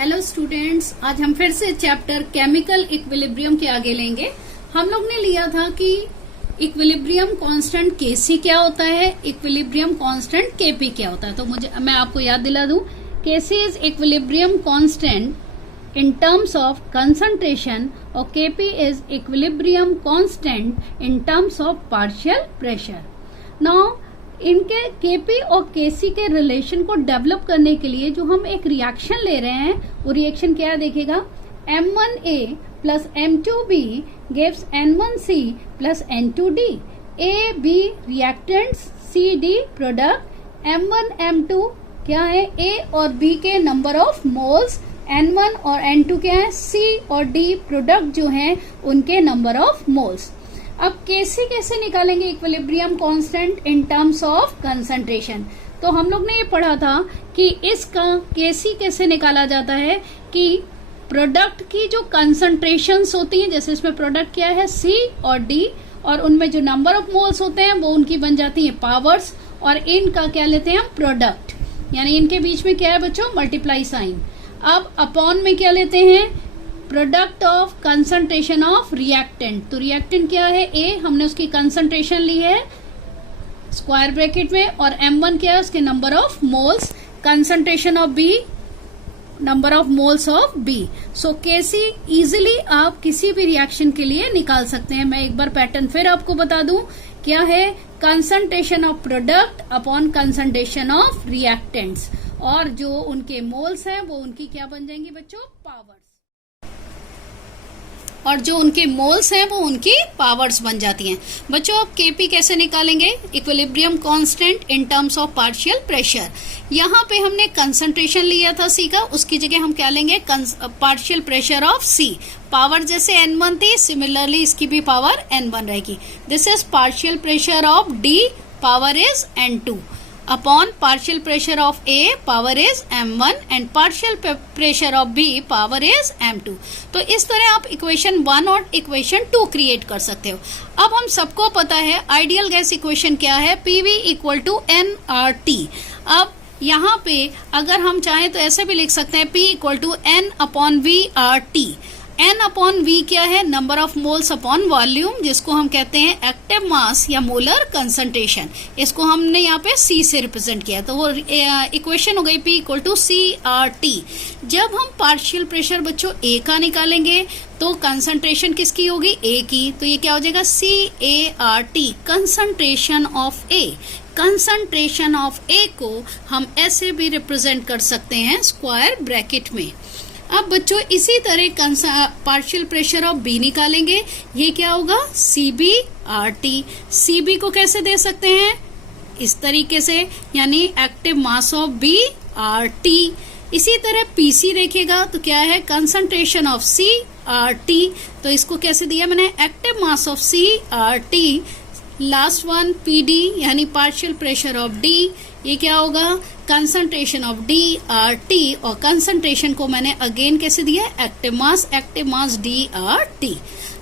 Hello students, आज हम फिर से चैप्टर केमिकल इक्विलिब्रियम के आगे लेंगे। हम लोग ने लिया था कि इक्विलिब्रियम कांस्टेंट Kc क्या होता है, इक्विलिब्रियम कांस्टेंट Kp क्या होता है। तो मैं आपको याद दिला दूं, Kc is equilibrium constant in terms of concentration और Kp is equilibrium constant in terms of partial pressure. Now इनके Kp और Kc के रिलेशन को डेवलप करने के लिए जो हम एक रिएक्शन ले रहे हैं, वो रिएक्शन क्या है देखिएगा। M1A plus M2B gives N1C plus N2D। A B reactants, C D product. M1 M2 क्या है, A और B के नंबर ऑफ मोल्स, N1 और N2 क्या है, C और D प्रोडक्ट जो हैं उनके नंबर ऑफ मोल्स। अब Kc कैसे निकालेंगे, equilibrium constant in terms of concentration. तो हम लोग ने ये पढ़ा था कि इसका Kc कैसे निकाला जाता है कि प्रोडक्ट की जो कंसंट्रेशंस होती हैं, जैसे इसमें प्रोडक्ट क्या है C और D, और उनमें जो नंबर ऑफ मोल्स होते हैं वो उनकी बन जाती है पावर्स, और इनका क्या लेते हैं हम, प्रोडक्ट। यानी इनके बीच में क्या है बच्चों, मल्टीप्लाई साइन। अब अपॉन में क्या लेते हैं, product of concentration of reactant. तो रिएक्टेंट क्या है, A, हमने उसकी कंसंट्रेशन ली है स्क्वायर ब्रैकेट में, और M1 क्या है, उसके number of moles, concentration of B, number of moles of B। So Kc easily आप किसी भी रिएक्शन के लिए निकाल सकते हैं। मैं एक बार पैटर्न फिर आपको बता दूं, क्या है, concentration of product upon concentration of reactants, और जो उनके मोल्स हैं वो उनकी क्या बन जाएंगी बच्चों, पावर्स, और जो उनके मोल्स हैं वो उनकी पावर्स बन जाती हैं। बच्चों अब Kp कैसे निकालेंगे, equilibrium constant in terms of partial pressure. यहाँ पे हमने कंसंट्रेशन लिया था C का, उसकी जगह हम क्या लेंगे, partial pressure of C। Power जैसे N1 थी, सिमिलरली इसकी भी पावर N1 रहेगी। This is partial pressure of D, power is N2 upon partial pressure of A, power is M1, and partial pressure of B, power is M2। तो इस तरह आप equation 1 और इक्वेशन 2 क्रिएट कर सकते हो। अब हम सबको पता है आइडियल गैस इक्वेशन क्या है, PV इक्वल टू nRT। अब यहाँ पे अगर हम चाहें तो ऐसे भी लिख सकते हैं, P equal to N upon VRT। N upon V क्या है, number of moles upon volume, जिसको हम कहते हैं एक्टिव मास या मोलर कंसंट्रेशन। इसको हमने यहाँ पे C से रिप्रेजेंट किया, तो वो इक्वेशन हो गई P इक्वल टू CRT। जब हम पार्शियल प्रेशर बच्चों A का निकालेंगे तो कंसंट्रेशन किसकी होगी, A की, तो ये क्या हो जाएगा, CART, concentration of A। Concentration of A को हम ऐसे भी रिप्रेजेंट कर सकते हैं स्क्वायर ब्रैकेट में। अब बच्चों इसी तरह पार्शियल प्रेशर ऑफ B निकालेंगे, ये क्या होगा, CBRT। CB को कैसे दे सकते हैं, इस तरीके से, यानी active mass of B RT। इसी तरह PC देखेगा तो क्या है, कंसंट्रेशन ऑफ C RT, तो इसको कैसे दिया मैंने, active mass of C RT। Last one PD यानी पार्शियल प्रेशर ऑफ D, ये क्या होगा, कंसंट्रेशन ऑफ D RT, और कंसंट्रेशन को मैंने अगेन कैसे दिया, एक्टिव मास D RT।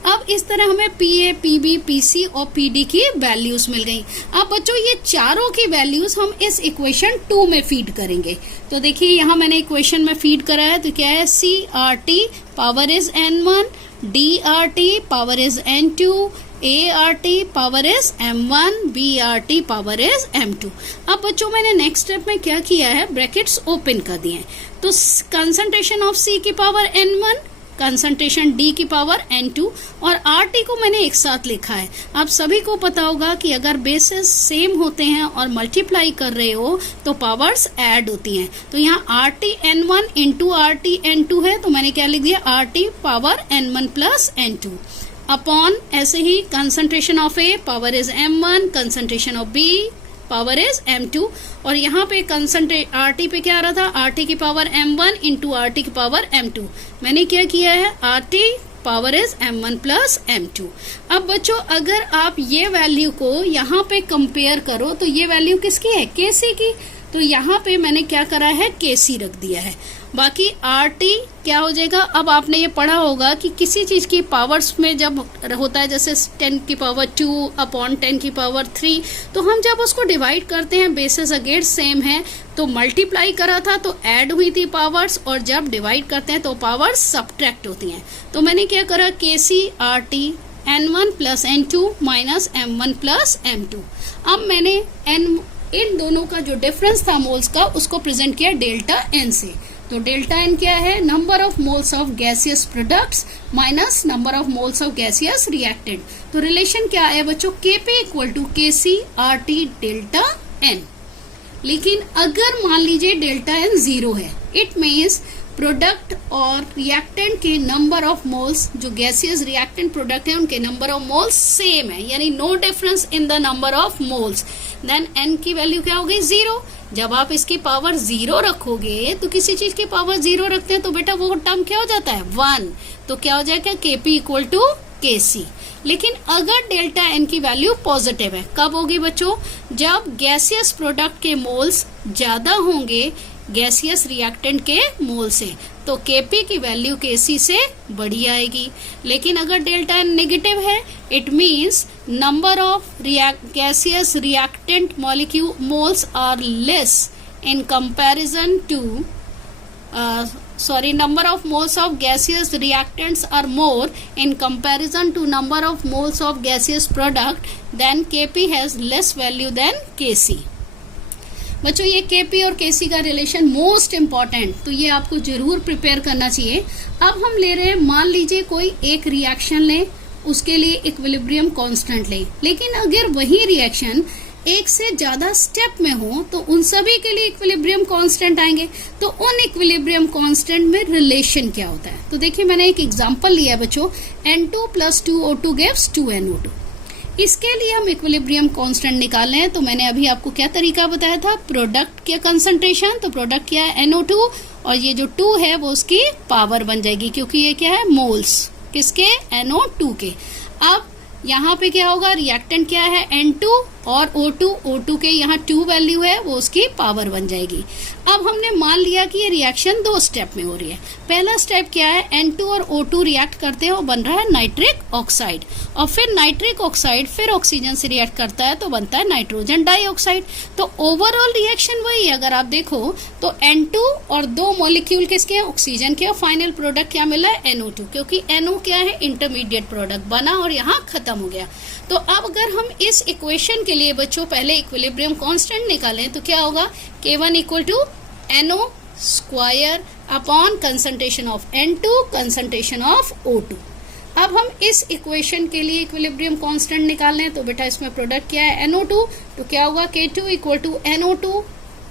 अब इस तरह हमें PA, PB, PC और PD की वैल्यूज मिल गई। अब बच्चों ये चारों की वैल्यूज हम इस इक्वेशन 2 में फीड करेंगे। तो देखिए यहाँ मैंने इक्वेशन में फीड करा है, तो क्या है, CRT power is N1, DRT power is N2, ART power is M1, BRT power is M2। अब बच्चों मैंने नेक्स्ट स्टेप में क्या किया है, ब्रैकेट्स ओपन कर दिए हैं। तो कंसंट्रेशन ऑफ C की पावर N1, कंसंट्रेशन D की पावर N2, और RT को मैंने एक साथ लिखा है। आप सभी को पता होगा कि अगर बेसिस सेम होते हैं और मल्टीप्लाई कर रहे हो तो पावर्स ऐड होती हैं। तो यहाँ RT N1 into RT N2 है, तो मैंने क्या लिख दिया, RT power N1 plus N2 upon, ऐसे ही concentration of A power is M1, concentration of B power is M2, और यहाँ पे RT पे क्या आ रहा था, RT की पावर M1 इंटू RT की पावर M2। मैंने क्या किया है, RT power is M1 plus M2। अब बच्चों अगर आप ये वैल्यू को यहाँ पे कंपेयर करो तो ये वैल्यू किसकी है, Kc की, तो यहाँ पे मैंने क्या करा है, Kc रख दिया है। बाकी RT क्या हो जाएगा, अब आपने ये पढ़ा होगा कि किसी चीज की पावर्स में जब होता है जैसे 10 की पावर 2 अपॉन 10 की पावर 3, तो हम जब उसको डिवाइड करते हैं बेसिस अगेन सेम है, तो मल्टीप्लाई करा था तो ऐड हुई थी पावर्स, और जब डिवाइड करते हैं तो पावर्स सब्ट्रैक्ट होती हैं। तो मैंने क्या करा, KC RT N1 plus N2 minus M1 plus M2। अब मैंने इन दोनों का जो डिफरेंस था मोल्स का उसको प्रेजेंट किया डेल्टा N से। तो डेल्टा N क्या है, number of moles of gaseous products minus number of moles of gaseous reactant. तो रिलेशन क्या है बच्चों, Kp equal to KC RT delta N। लेकिन अगर मान लीजिए डेल्टा N 0 है, इट मीन्स प्रोडक्ट और रिएक्टेंट के नंबर ऑफ मोल्स, जो गैसियस रिएक्टेंट प्रोडक्ट है उनके नंबर ऑफ मोल्स सेम है, यानी no difference in the number of moles, then N की वैल्यू क्या हो गई, 0। जब आप इसकी पावर 0 रखोगे, तो किसी चीज की पावर 0 रखते हैं तो बेटा वो टर्म क्या हो जाता है, 1। तो क्या हो जाएगा, Kp इक्वल टू KC। लेकिन अगर डेल्टा N की वैल्यू पॉजिटिव है, कब होगी बच्चों, जब गैसियस प्रोडक्ट के मोल्स ज्यादा होंगे गैसियस रिएक्टेंट के मोल से, तो Kp की वैल्यू Kc से बड़ी आएगी। लेकिन अगर डेल्टा N नेगेटिव है, it means number of gaseous reactant molecule moles are less in comparison to number of moles of gaseous reactants are more in comparison to number of moles of gaseous product, then Kp has less value than Kc। बच्चों ये Kp और Kc का relation most important, तो ये आपको जरूर prepare करना चाहिए। अब हम ले रहे हैं, मान लीजिए कोई एक रिएक्शन लें, उसके लिए इक्विलिब्रियम कांस्टेंट लें, लेकिन अगर वही रिएक्शन एक से ज्यादा स्टेप में हो तो उन सभी के लिए इक्विलिब्रियम कांस्टेंट आएंगे। तो उन इक्विलिब्रियम कांस्टेंट में रिलेशन क्या होता है, तो देखिए मैंने एक एग्जांपल लिया बच्चों, N2 plus 2O2 gives 2NO2। इसके लिए हम इक्विलिब्रियम कांस्टेंट निकालने हैं, तो मैंने अभी आपको क्या तरीका बताया था, प्रोडक्ट के कंसंट्रेशन, तो प्रोडक्ट क्या है NO2, और ये जो 2 है वो उसकी पावर बन जाएगी, क्योंकि ये क्या है, मोल्स किसके, NO2 के। अब यहाँ पे क्या होगा, रिएक्टेंट क्या है N2 और O2 के यहाँ 2 वैल्यू है, वो उसकी पावर बन जाएगी। अब हमने मान लिया कि ये रिएक्शन 2 स्टेप में हो रही है। पहला स्टेप क्या है, N2 और O2 रिएक्ट करते हैं और बन रहा है नाइट्रिक ऑक्साइड, और फिर नाइट्रिक ऑक्साइड फिर ऑक्सीजन से रिएक्ट करता है तो बनता है नाइट्रोजन डाइऑक्साइड। तो ओवरऑल रिएक्शन वही है, अगर आप देखो तो N2 और 2 मॉलिक्यूल किसके हैं, ऑक्सीजन के, और फाइनल प्रोडक्ट क्या मिला है, NO2, क्योंकि NO क्या है, इंटरमीडिएट प्रोडक्ट बना और यहाँ खत्म हो गया। तो अब अगर हम इस इक्वेशन के लिए बच्चों पहले इक्विलिब्रियम कांस्टेंट निकालें तो क्या होगा, K1 equal to NO square upon concentration of N2 concentration of O2। अब हम इस इक्वेशन के लिए इक्विलिब्रियम कांस्टेंट निकाल लें, तो बेटा इसमें प्रोडक्ट क्या है, NO2, तो क्या होगा, K2 equal to NO2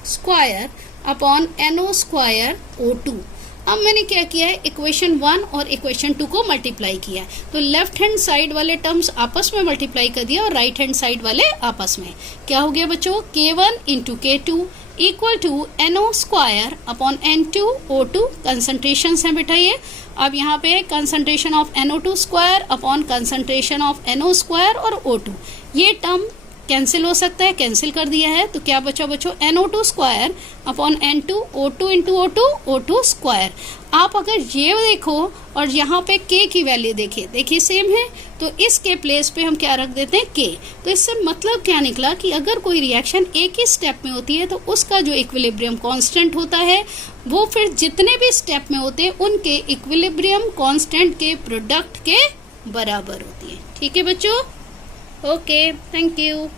square upon NO square O2। अब मैंने क्या किया है, इक्वेशन 1 और इक्वेशन 2 को मल्टीप्लाई किया है, तो लेफ्ट हैंड साइड वाले टर्म्स आपस में मल्टीप्लाई कर दिया और राइट हैंड साइड वाले आपस में। क्या हो गया बच्चों, K1 into K2 equal to NO square upon N2 O2, concentration है बेटा ये। अब यहाँ पे concentration of NO2 square upon concentration of NO square और O2, ये टर्म कैंसिल हो सकता है, कैंसिल कर दिया है, तो क्या बचा बच्चों, NO2 square upon N2 O2 into O2 square. आप अगर ये देखो और यहाँ पे K की वैल्यू देखिए सेम है, तो इसके प्लेस पे हम क्या रख देते हैं, K। तो इससे मतलब क्या निकला कि अगर कोई रिएक्शन एक ही स्टेप में होती है तो उसका जो इक्विलिब्रियम कांस्टेंट होता है वो फिर जितने भी स्टेप में होते हैं उनके इक्विलिब्रियम कांस्टेंट के प्रोडक्ट के बराबर होती है। ठीक है बच्चों, ओके, थैंक यू।